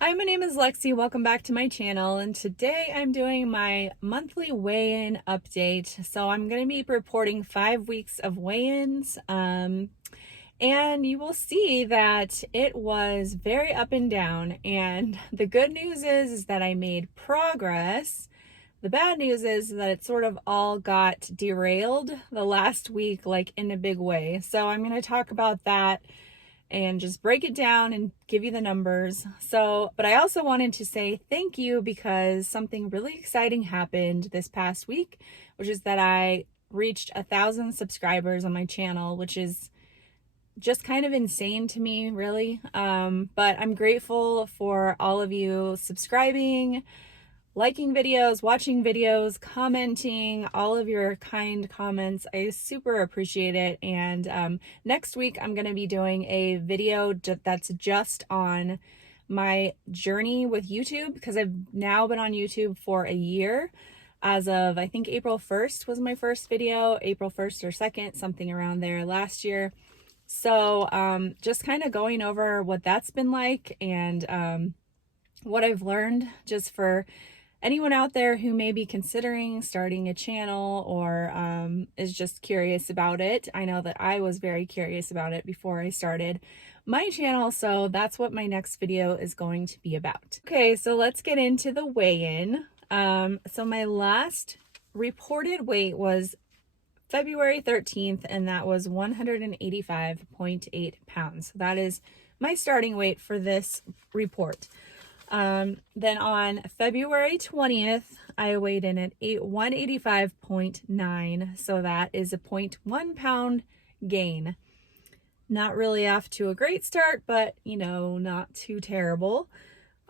Hi, my name is Lexi. Welcome back to my channel. And today I'm doing my monthly weigh-in update. So I'm going to be reporting 5 weeks of weigh-ins. And you will see that it was very up and down. And the good news is that I made progress. The bad news is that it sort of all got derailed the last week, like in a big way. So I'm going to talk about that and just break it down and give you the numbers. But I also wanted to say thank you because something really exciting happened this past week, which is that I reached 1,000 subscribers on my channel, which is just kind of insane to me, really. But I'm grateful for all of you subscribing, liking videos, watching videos, commenting, all of your kind comments. I super appreciate it. And next week, I'm going to be doing a video that's just on my journey with YouTube, because I've now been on YouTube for a year. As of, I think April 1st was my first video, April 1st or 2nd, something around there last year. So just kind of going over what that's been like and what I've learned, just for anyone out there who may be considering starting a channel or is just curious about it. I know that I was very curious about it before I started my channel, so that's what my next video is going to be about. Okay, so let's get into the weigh-in. So my last reported weight was February 13th, and that was 185.8 pounds. That is my starting weight for this report. Then on February 20th, I weighed in at 185.9. So that is a 0.1 pound gain. Not really off to a great start, but not too terrible.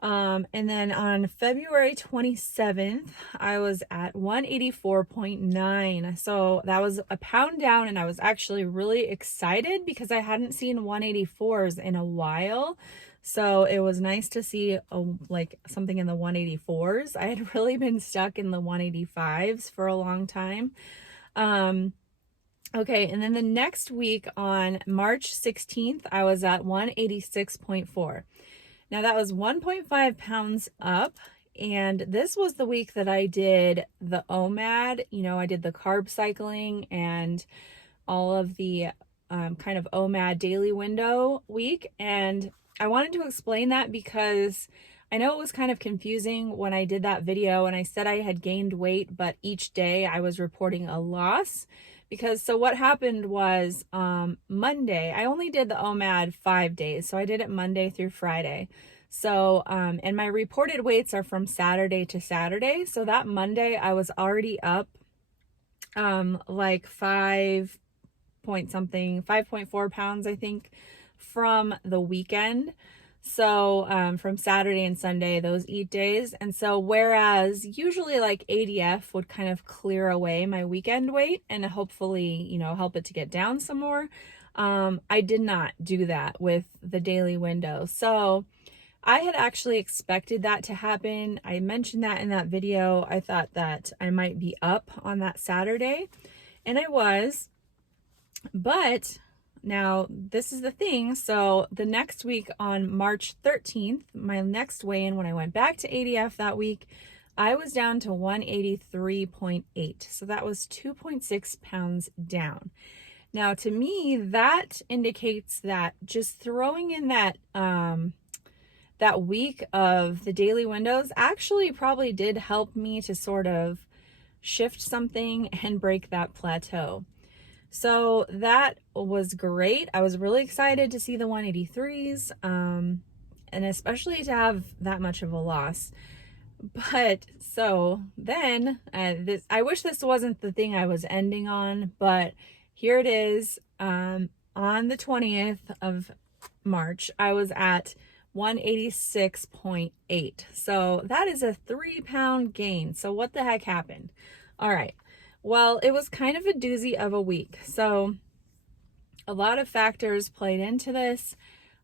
And then on February 27th, I was at 184.9. So that was a pound down, and I was actually really excited because I hadn't seen 184s in a while. So it was nice to see like something in the 184s. I had really been stuck in the 185s for a long time. Okay, and then the next week on March 16th, I was at 186.4. Now that was 1.5 pounds up, and this was the week that I did the OMAD. I did the carb cycling and all of the kind of OMAD daily window week, and I wanted to explain that because I know it was kind of confusing when I did that video and I said I had gained weight, but each day I was reporting a loss. So what happened was Monday, I only did the OMAD 5 days. So I did it Monday through Friday. And my reported weights are from Saturday to Saturday. So that Monday I was already up like 5.4 pounds, I think, from the weekend. So from Saturday and Sunday, those eat days. And so whereas usually like ADF would kind of clear away my weekend weight and hopefully, help it to get down some more, I did not do that with the daily window. So I had actually expected that to happen. I mentioned that in that video. I thought that I might be up on that Saturday, and I was. But now this is the thing. So the next week on March 13th, my next weigh-in, when I went back to ADF that week, I was down to 183.8. So that was 2.6 pounds down. Now to me, that indicates that just throwing in that week of the daily windows actually probably did help me to sort of shift something and break that plateau. So that was great. I was really excited to see the 183s, and especially to have that much of a loss. But so then I wish this wasn't the thing I was ending on, but here it is. On the 20th of March, I was at 186.8. So that is a 3-pound gain. So what the heck happened? All right. Well, it was kind of a doozy of a week. So a lot of factors played into this.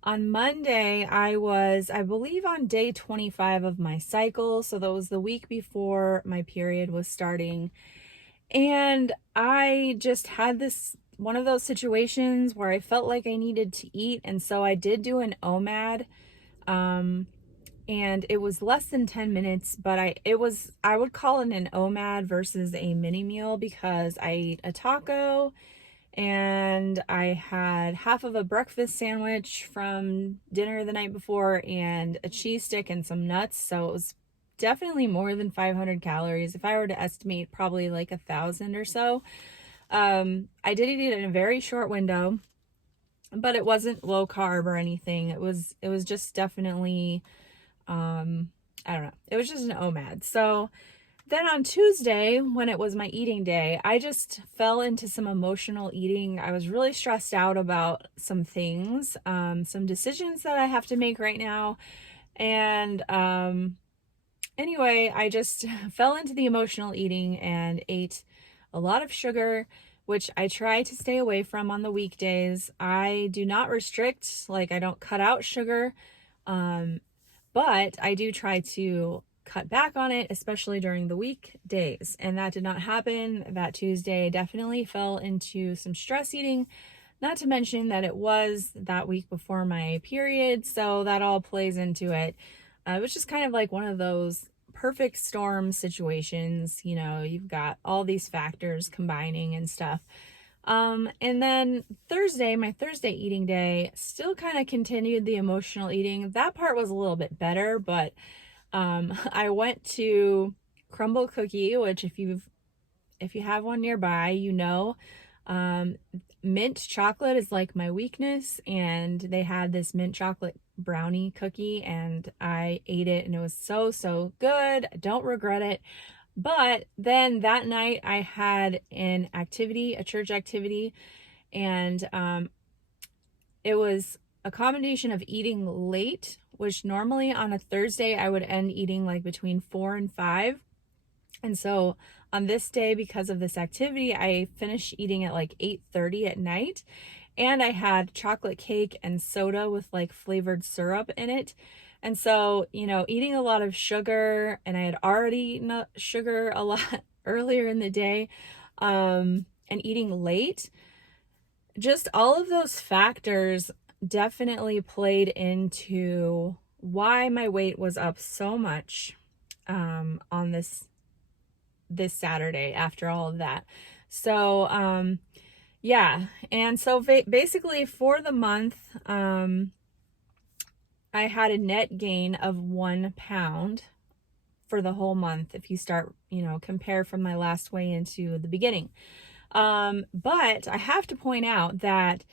On Monday, I was, I believe, on day 25 of my cycle. So that was the week before my period was starting. And I just had one of those situations where I felt like I needed to eat. And so I did do an OMAD and it was less than 10 minutes, but I would call it an OMAD versus a mini meal because I ate a taco and I had half of a breakfast sandwich from dinner the night before and a cheese stick and some nuts. So it was definitely more than 500 calories. If I were to estimate, probably like 1,000 or so. I did eat it in a very short window, but it wasn't low carb or anything. It was just definitely, I don't know. It was just an OMAD. So then on Tuesday, when it was my eating day, I just fell into some emotional eating. I was really stressed out about some things, some decisions that I have to make right now. And anyway, I just fell into the emotional eating and ate a lot of sugar, which I try to stay away from on the weekdays. I do not restrict, like I don't cut out sugar, but I do try to cut back on it, especially during the weekdays. And that did not happen. That Tuesday definitely fell into some stress eating, not to mention that it was that week before my period. So that all plays into it. It was just kind of like one of those perfect storm situations. You know, you've got all these factors combining and stuff. And then Thursday, my Thursday eating day, still kind of continued the emotional eating. That part was a little bit better, but I went to Crumble Cookie, which if you have one nearby, you know, mint chocolate is like my weakness, and they had this mint chocolate brownie cookie and I ate it and it was so good. I don't regret it. But then that night I had an activity, a church activity, and it was a combination of eating late, which normally on a Thursday I would end eating like between 4 and 5. And so on this day, because of this activity, I finished eating at like 8:30 at night. And I had chocolate cake and soda with like flavored syrup in it. And so, you know, eating a lot of sugar, and I had already eaten sugar a lot earlier in the day, and eating late, just all of those factors definitely played into why my weight was up so much on this Saturday after all of that. So, yeah. And so basically for the month, I had a net gain of 1 pound for the whole month. If you start, you know, compare from my last weigh into the beginning. But I have to point out that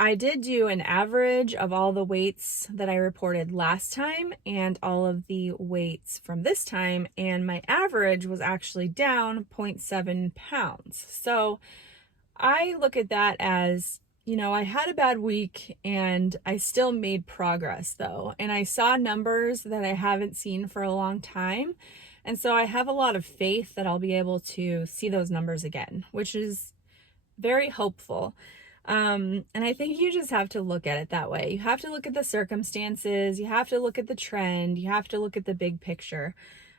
I did do an average of all the weights that I reported last time and all of the weights from this time, and my average was actually down 0.7 pounds. So I look at that as, you know, I had a bad week and I still made progress though. And I saw numbers that I haven't seen for a long time. And so I have a lot of faith that I'll be able to see those numbers again, which is very hopeful. And I think you just have to look at it that way. You have to look at the circumstances. You have to look at the trend. You have to look at the big picture.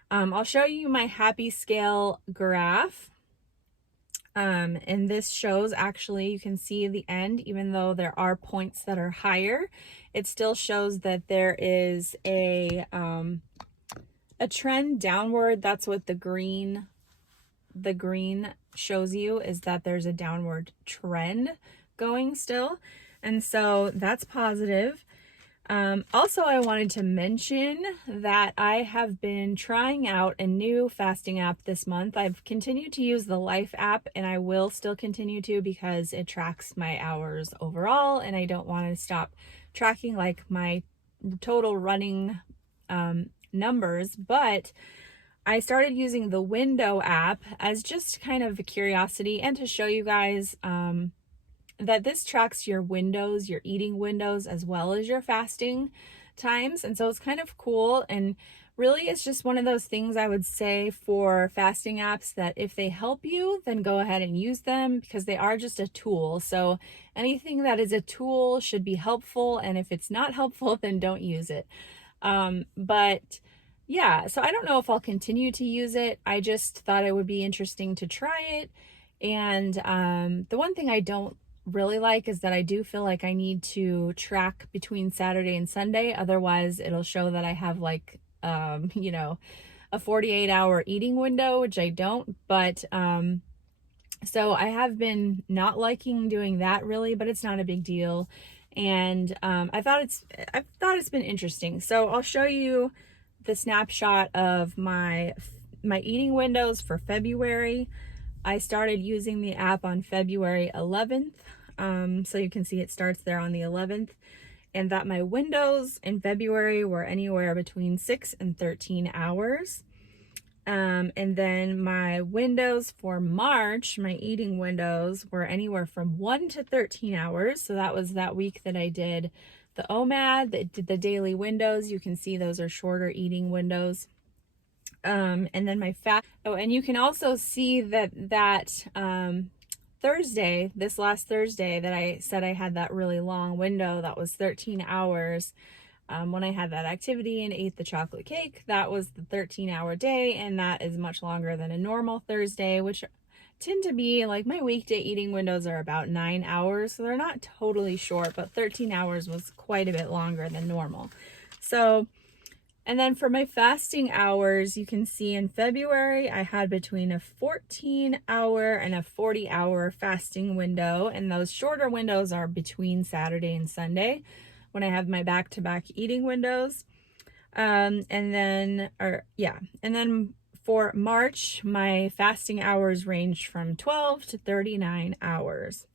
I'll show you my happy scale graph. And this shows, actually, you can see the end, even though there are points that are higher, it still shows that there is a trend downward. That's what the green shows you, is that there's a downward trend going still. And so that's positive. Also, I wanted to mention that I have been trying out a new fasting app this month. I've continued to use the Life app, and I will still continue to because it tracks my hours overall, and I don't want to stop tracking like my total running numbers. But I started using the Window app as just kind of a curiosity and to show you guys that this tracks your windows, your eating windows, as well as your fasting times. And so it's kind of cool. And really, it's just one of those things I would say for fasting apps that if they help you, then go ahead and use them, because they are just a tool. So anything that is a tool should be helpful. And if it's not helpful, then don't use it. But yeah, so I don't know if I'll continue to use it. I just thought it would be interesting to try it. And the one thing I don't really like is that I do feel like I need to track between Saturday and Sunday. Otherwise, it'll show that I have like, you know, a 48-hour eating window, which I don't. But so I have been not liking doing that really, but it's not a big deal. And I thought it's been interesting. So I'll show you the snapshot of my eating windows for February. I started using the app on February 11th. So you can see it starts there on the 11th, and that my windows in February were anywhere between 6 and 13 hours. And then my windows for March, my eating windows, were anywhere from 1 to 13 hours. So that was that week that I did the OMAD, that did the daily windows. You can see those are shorter eating windows. And then my fast. Oh, and you can also see that Thursday, this last Thursday, that I said I had that really long window that was 13 hours. When I had that activity and ate the chocolate cake, that was the 13-hour day, and that is much longer than a normal Thursday, which tend to be like my weekday eating windows are about 9 hours, so they're not totally short, but 13 hours was quite a bit longer than normal. So, and then for my fasting hours, you can see in February, I had between a 14-hour and a 40-hour fasting window, and those shorter windows are between Saturday and Sunday, when I have my back-to-back eating windows. And then for March, my fasting hours ranged from 12 to 39 hours.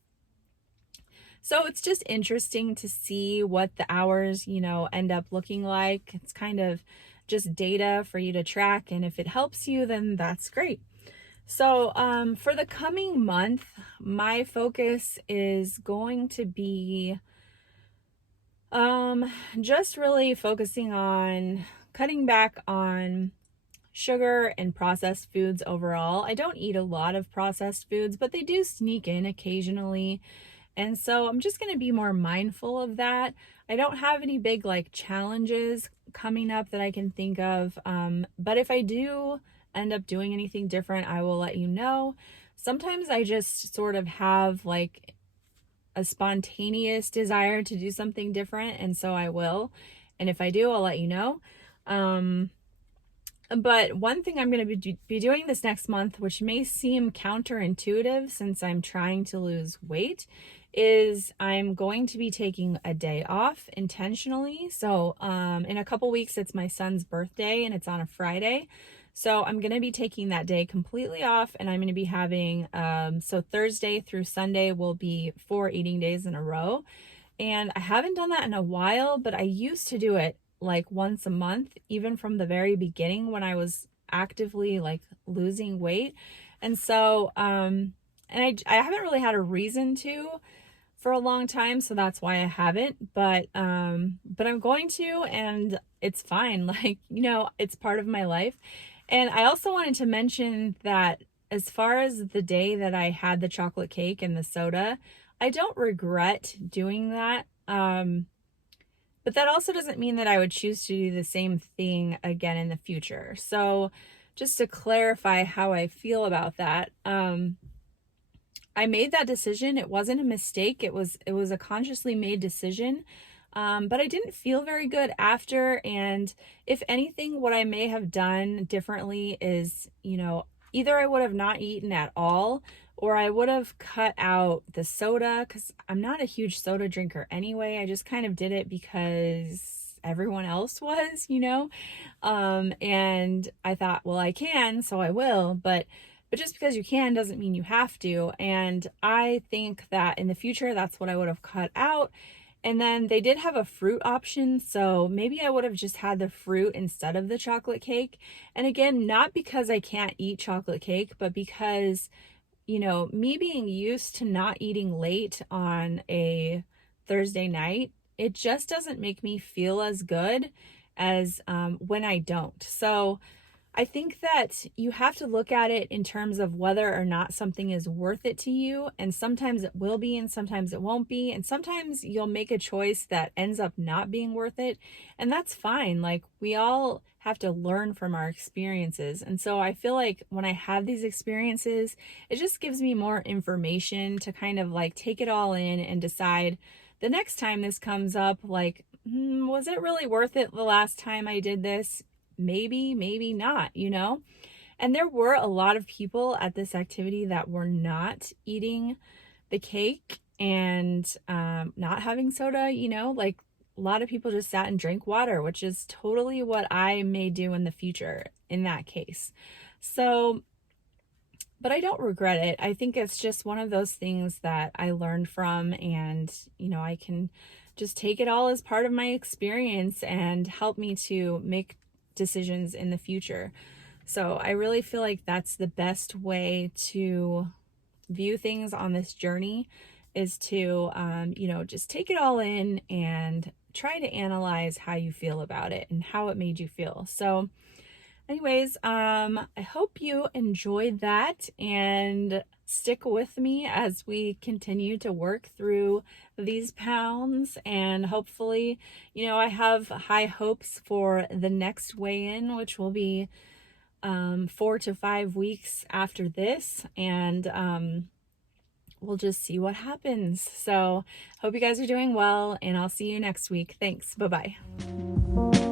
So it's just interesting to see what the hours, end up looking like. It's kind of just data for you to track, and if it helps you, then that's great. So for the coming month, my focus is going to be just really focusing on cutting back on sugar and processed foods overall. I don't eat a lot of processed foods, but they do sneak in occasionally. And so I'm just going to be more mindful of that. I don't have any big challenges coming up that I can think of. But if I do end up doing anything different, I will let you know. Sometimes I just sort of have a spontaneous desire to do something different, and so I will. And if I do, I'll let you know. But one thing I'm going to be doing this next month, which may seem counterintuitive since I'm trying to lose weight, is I'm going to be taking a day off intentionally. So in a couple weeks, it's my son's birthday, and it's on a Friday. So I'm going to be taking that day completely off, and I'm going to be having, so Thursday through Sunday will be 4 eating days in a row. And I haven't done that in a while, but I used to do it once a month, even from the very beginning when I was actively losing weight. And so, and I haven't really had a reason to for a long time, so that's why I haven't, but I'm going to, and it's fine. It's part of my life. And I also wanted to mention that as far as the day that I had the chocolate cake and the soda, I don't regret doing that. But that also doesn't mean that I would choose to do the same thing again in the future. So just to clarify how I feel about that, I made that decision. It wasn't a mistake. It was a consciously made decision. But I didn't feel very good after. And if anything, what I may have done differently is, either I would have not eaten at all, or I would have cut out the soda, because I'm not a huge soda drinker anyway. I just kind of did it because everyone else was, and I thought, well, I can, so I will. But just because you can doesn't mean you have to. And I think that in the future, that's what I would have cut out. And then they did have a fruit option, so maybe I would have just had the fruit instead of the chocolate cake. And again, not because I can't eat chocolate cake, but because, me being used to not eating late on a Thursday night, it just doesn't make me feel as good as when I don't. So I think that you have to look at it in terms of whether or not something is worth it to you. And sometimes it will be, and sometimes it won't be. And sometimes you'll make a choice that ends up not being worth it. And that's fine. Like, we all have to learn from our experiences. And so I feel like when I have these experiences, it just gives me more information to kind of like take it all in and decide the next time this comes up, like, was it really worth it the last time I did this? Maybe, maybe not, you know? And there were a lot of people at this activity that were not eating the cake and not having soda, you know? Like, a lot of people just sat and drank water, which is totally what I may do in the future in that case. So, but I don't regret it. I think it's just one of those things that I learned from, and, you know, I can just take it all as part of my experience and help me to make decisions in the future. So I really feel like that's the best way to view things on this journey, is to, you know, just take it all in and try to analyze how you feel about it and how it made you feel. So anyways, I hope you enjoyed that and stick with me as we continue to work through these pounds, and hopefully, you know, I have high hopes for the next weigh-in, which will be 4 to 5 weeks after this, and we'll just see what happens. So hope you guys are doing well, and I'll see you next week. Thanks. Bye-bye.